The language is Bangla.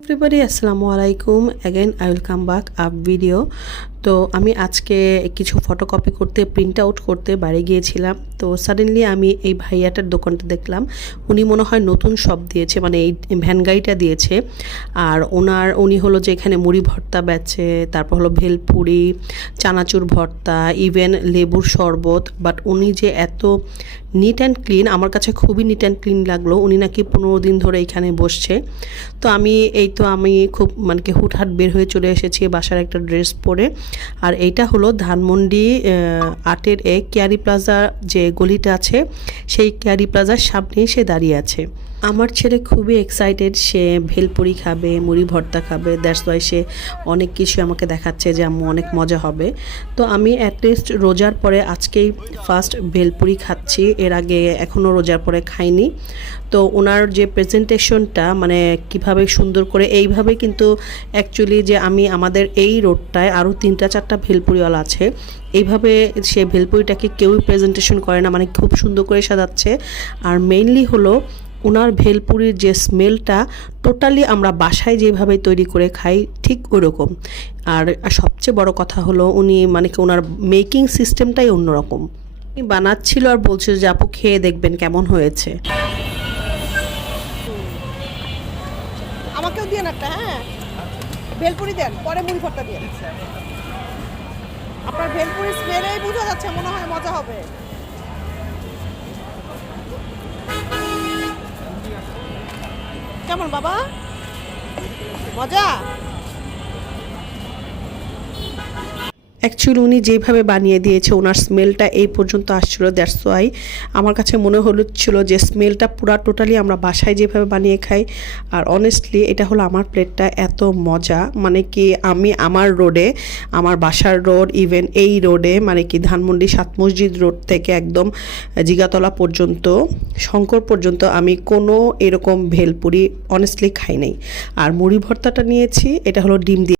এভরিবডি আসসালামু আলাইকুম again I will come back up video. তো আমি আজকে কিছু ফটোকপি করতে প্রিন্ট আউট করতে বাইরে গিয়েছিলাম। তো সাডেনলি আমি এই ভাইয়াটার দোকানটা দেখলাম। উনি মনে হয় নতুন শপ দিয়েছে, মানে এই ভ্যান গাড়িটা দিয়েছে। আর উনি হলো যে এখানে মুড়ি ভর্তা বেচে, তারপর হলো ভেলপুরি, চানাচুর ভর্তা, ইভেন লেবুর শরবত। বাট উনি যে এত নিট অ্যান্ড ক্লিন, আমার কাছে খুবই নিট অ্যান্ড ক্লিন লাগলো। উনি নাকি 15 দিন ধরে এখানে বসছে। তো আমি খুব মানে কি হুটহাট বের হয়ে চলে এসেছি বাসার একটা ড্রেস পরে। আর এইটা হলো ধানমন্ডি 8-এর কেয়ারি প্লাজা যে গলিটা আছে, সেই কেয়ারি প্লাজার সামনেই সে দাঁড়িয়ে আছে। আমার ছেলে খুবই এক্সাইটেড, সে ভেলপুরি খাবে, মুড়ি ভর্তা খাবে। দ্যাটস ওয়াই সে অনেক কিছু আমাকে দেখাচ্ছে যে আম্মু অনেক মজা হবে। তো আমি অ্যাটলিস্ট রোজার পরে আজকেই ফার্স্ট ভেলপুরি খাচ্ছি, এর আগে এখনও রোজার পরে খাইনি। তো ওনার যে প্রেজেন্টেশনটা, মানে কিভাবে সুন্দর করে এইভাবে, কিন্তু অ্যাকচুয়ালি যে আমাদের এই রোডটায় আরও 3-4টা ভেলপুরিওয়ালা আছে, এইভাবে সে ভেলপুরিটাকে কেউই প্রেজেন্টেশন করে না, মানে খুব সুন্দর করে সাজাচ্ছে। আর মেইনলি হলো ওনার ভেলপুরির যে স্মেলটা টোটালি আমরা বাসায় যেভাবে তৈরি করে খাই ঠিক ওরকম। আর সবচেয়ে বড় কথা হলো উনি মানে কি ওনার মেকিং সিস্টেমটাই অন্যরকম। উনি বানাচ্ছিল আর বলছিল যে আপু খেয়ে দেখবেন কেমন হয়েছে। আমাকেও দিয়ে একটা, হ্যাঁ ভেলপুরি দেন, পরে মুড়ি ভর্তা দিয়ে। আপনার ভেলপুরি স্মেলেই বোঝা যাচ্ছে মনে হয় মজা হবে। কেমন বাবা, মজা? অ্যাকচুয়ালি উনি যেভাবে বানিয়ে দিয়েছে, ওনার স্মেলটা এই পর্যন্ত আসছিল। দ্যাটস ওয়াই আমার কাছে মনে হচ্ছিল যে স্মেলটা পুরা টোটালি আমরা বাসায় যেভাবে বানিয়ে খাই। আর অনেস্টলি এটা হলো আমার প্লেটটা এত মজা, মানে কি আমি আমার রোডে, আমার বাসার রোড, ইভেন এই রোডে মানে কি ধানমন্ডি 7 মসজিদ রোড থেকে একদম জিগাতলা পর্যন্ত, শঙ্কর পর্যন্ত আমি কোনো এরকম ভেলপুরি অনেস্টলি খাই নাই। আর মুড়ি ভর্তাটা নিয়েছি, এটা হলো ডিম দিয়ে।